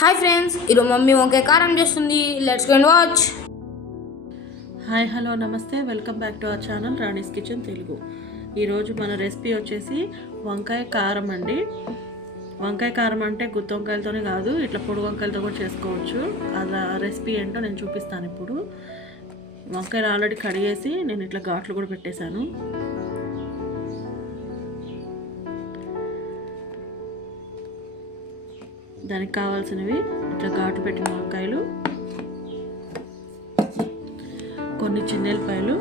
Hi friends, ఈరోజు mummy వంకాయ కారం చేస్తుంది. Let's go and watch. Hi hello నమస్తే, welcome back to our channel Rani's kitchen Telugu. ఈరోజు మన రెసిపీ వచ్చేసి వంకాయ కారం అండి. వంకాయ కారం అంటే గుత్తి వంకాయలతోనే కాదు, ఇట్లా పొడి వంకాయలతో కూడా చేసుకోవచ్చు. అలా రెసిపీ ఏంటో నేను చూపిస్తాను. ఇప్పుడు వంకాయలు ఆల్రెడీ కడిగేసి నేను ఇట్లా ఘాట్లు కూడా పెట్టేశాను. దానికి కావాల్సినవి ఇట్లా ఘాటు పెట్టిన వంకాయలు, కొన్ని చిన్నెల్లిపాయలు,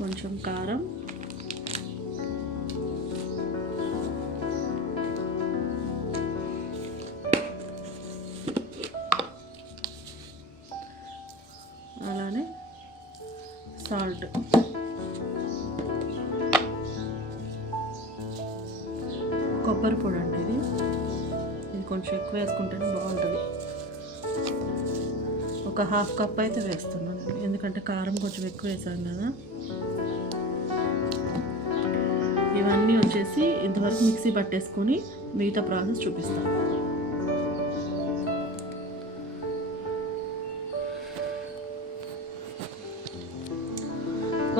కొంచెం కారం, అలానే సాల్ట్, కొబ్బరి పొడి అండి. ఇది కొంచెం ఎక్కువ వేసుకుంటేనే బాగుంటుంది. ఒక హాఫ్ కప్ అయితే వేస్తున్నాను, ఎందుకంటే కారం కొంచెం ఎక్కువ వేసాను కదా. ఇవన్నీ వచ్చేసి ఇంతవరకు మిక్సీ పట్టేసుకొని మిగతా ప్రాసెస్ చూపిస్తాను.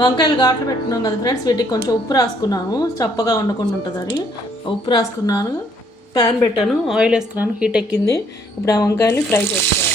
వంకాయలు ఘాట్లు పెట్టుకున్నాం కదా ఫ్రెండ్స్, వీటికి కొంచెం ఉప్పు రాసుకున్నాను, చప్పగా ఉండకుండా ఉంటుందని ఉప్పు రాసుకున్నాను. ప్యాన్ పెట్టాను, ఆయిల్ వేసుకున్నాను, హీట్ ఎక్కింది. ఇప్పుడు ఆ వంకాయలు ఫ్రై చేసుకోవాలి.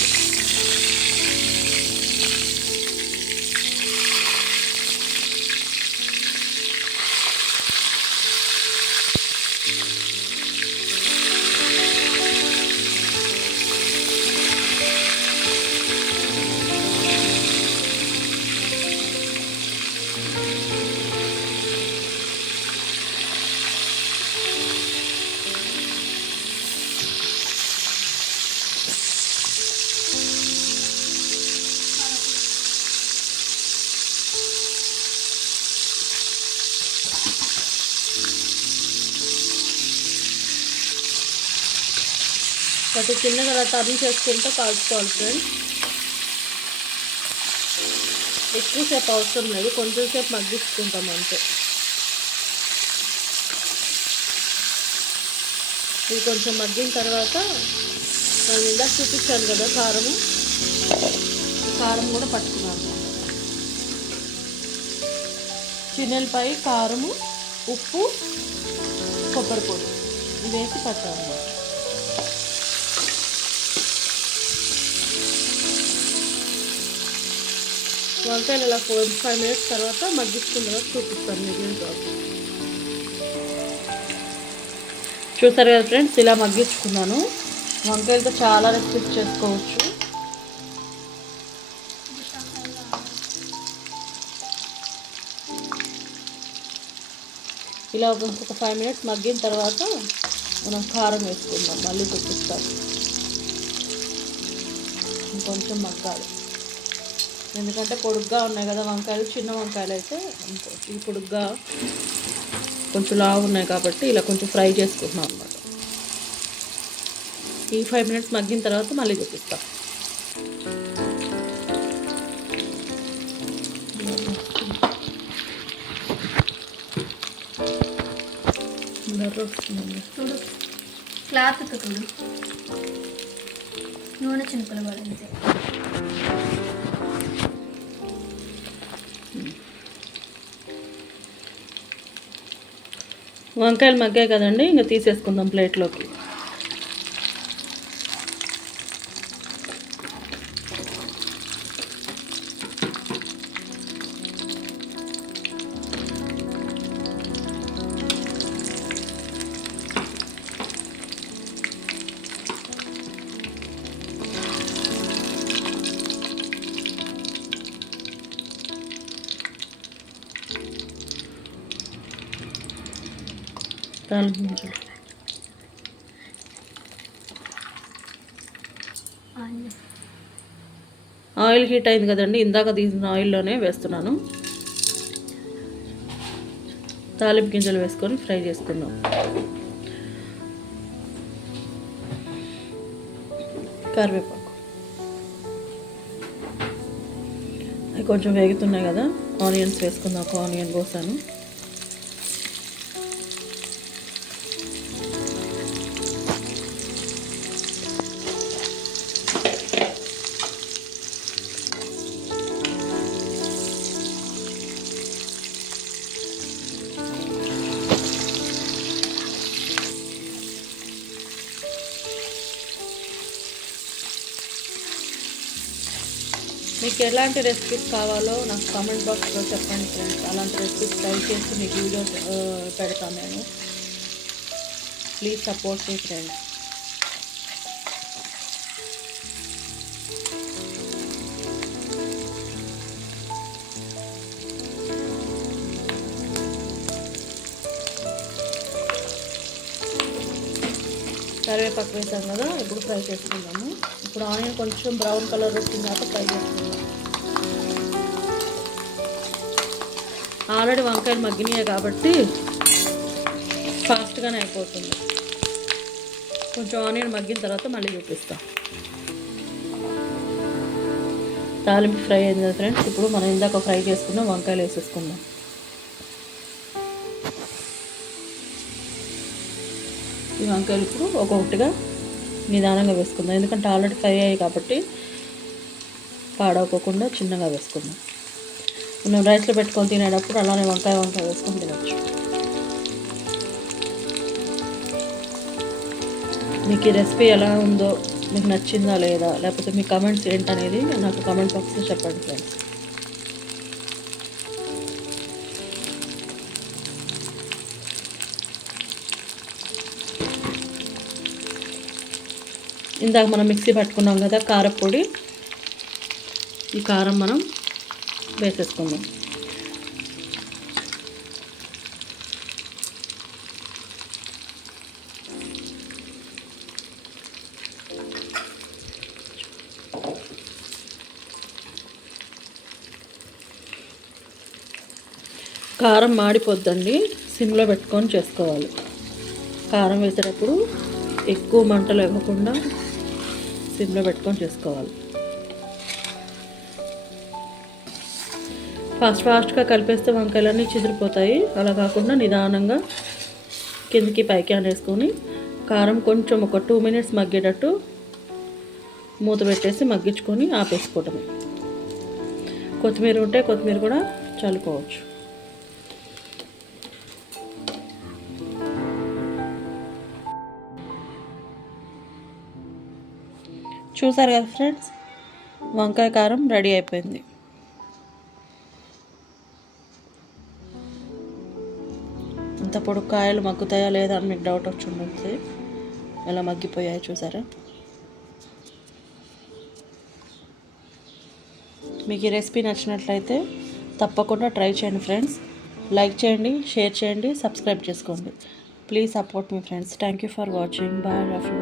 ప్రతి చిన్నగా టర్న్ చేసుకుంటూ కాల్చుకోవాలి ఫ్రెండ్స్. ఎక్కువసేపు అవసరం లేదు, కొంచెం సేపు మగ్గించుకుంటాం అంతే. ఇది కొంచెం మగ్గిన తర్వాత నేను ఇందాక చూపించాను కదా కారం కూడా పట్టుకున్నాను. చిన్నెల్లిపాయ, కారము, ఉప్పు, కొబ్బరి పొడి వేసి పట్టాలి. వంకాయలు ఇలా 4-5 మినిట్స్ తర్వాత మగ్గించుకున్న తర్వాత చూపిస్తాను మిగిలిన ప్రాసెస్. చూసారు కదా ఫ్రెండ్స్, ఇలా మగ్గించుకున్నాను. వంకాయలతో చాలా రెసిపీస్ చేసుకోవచ్చు. ఇలా ఒక 5 మినిట్స్ మగ్గిన తర్వాత మనం కారం వేసుకుందాం. మళ్ళీ చూపిస్తాను, ఇంకొంచెం మగ్గాలి, ఎందుకంటే పొడుగ్గా ఉన్నాయి కదా వంకాయలు. చిన్న వంకాయలు అయితే ఈ పొడుగ్గా కొంచెం లావు ఉన్నాయి కాబట్టి ఇలా కొంచెం ఫ్రై చేసుకుంటున్నాం అన్నమాట. ఈ 5 మినిట్స్ మగ్గిన తర్వాత మళ్ళీ చూపిస్తాం. క్లాత్ నూనె చింతలు పడింది. వంకాయలు మగ్గాయి కదండి, ఇంకా తీసేసుకుందాం ప్లేట్లోకి. ఆయిల్ హీట్ అయింది కదండి, ఇందాక తీసిన ఆయిల్లోనే వేస్తున్నాను. తాలింపు గింజలు వేసుకొని ఫ్రై చేసుకుందాం. కరివేపాకు అవి కొంచెం వేగుతున్నాయి కదా, ఆనియన్స్ వేసుకుందాం. ఒక ఆనియన్ కోసాను. మీకు ఎలాంటి రెసిపీస్ కావాలో నాకు కామెంట్ బాక్స్లో చెప్పండి ఫ్రెండ్స్. అలాంటి రెసిపీస్ ట్రై చేసి మీకు వీడియోస్ పెడతాను నేను. ప్లీజ్ సపోర్ట్ మీ ఫ్రెండ్స్. కరివేపాకు వేసాం కదా, ఇప్పుడు ఫ్రై చేసుకుందాము. ఇప్పుడు ఆనియన్ కొంచెం బ్రౌన్ కలర్ వచ్చిందాక ఫ్రై చేసుకుందాం. ఆల్రెడీ వంకాయలు మగ్గినాయి కాబట్టి ఫాస్ట్గానే అయిపోతుంది. కొంచెం ఆనియన్ మగ్గిన తర్వాత మళ్ళీ చూపిస్తాం. తాలింపు ఫ్రై అయింది కదా ఫ్రెండ్స్. ఇప్పుడు మనం ఇందాక ఫ్రై చేసుకున్న వంకాయలు వేసేసుకుందాం. ఈ వంకాయలు ఇప్పుడు ఒక్కొక్కటిగా నిదానంగా వేసుకుందాం, ఎందుకంటే ఆల్రెడీ ఫ్రై అయ్యాయి కాబట్టి పాడవకుండా చిన్నగా వేసుకుందాం. మనం రైస్లో పెట్టుకొని తినేటప్పుడు అలానే వంకాయ వేసుకొని తినచ్చు. మీకు ఈ రెసిపీ ఎలా ఉందో, మీకు నచ్చిందా లేదా, లేకపోతే మీ కమెంట్స్ ఏంటనేది నాకు కమెంట్ బాక్స్లో చెప్పండి ఫ్రెండ్స్. ఇందాక మనం మిక్సీ పట్టుకున్నాం కదా కారపొడి, ఈ కారం మనం వేసేసుకుందాం. కారం మాడిపోద్దండి, సిమ్లో పెట్టుకొని చేసుకోవాలి. కారం వేసేటప్పుడు ఎక్కువ మంటలు ఇవ్వకుండా సిమ్లో పెట్టుకొని చేసుకోవాలి. ఫాస్ట్గా కలిపేస్తే వంకాయలన్నీ చిదిరిపోతాయి. అలా కాకుండా నిదానంగా కిందికి పైకి అనేసుకొని కారం కొంచెం ఒక 2 minutes మగ్గేటట్టు మూత పెట్టేసి మగ్గించుకొని ఆపేసుకోవటమే. కొత్తిమీర ఉంటే కొత్తిమీర కూడా చల్లుకోవచ్చు. చూసారు కదా ఫ్రెండ్స్, వంకాయ కారం రెడీ అయిపోయింది. ఇంత పొడుగు కాయలు మగ్గుతాయా లేదా అని మీకు డౌట్ వచ్చి ఉంటుంది. ఎలా మగ్గిపోయాయి చూసారా. మీకు ఈ రెసిపీ నచ్చినట్లయితే తప్పకుండా ట్రై చేయండి ఫ్రెండ్స్. లైక్ చేయండి, షేర్ చేయండి, సబ్స్క్రైబ్ చేసుకోండి. ప్లీజ్ సపోర్ట్ మీ friends. Thank you for watching. Bye, love you.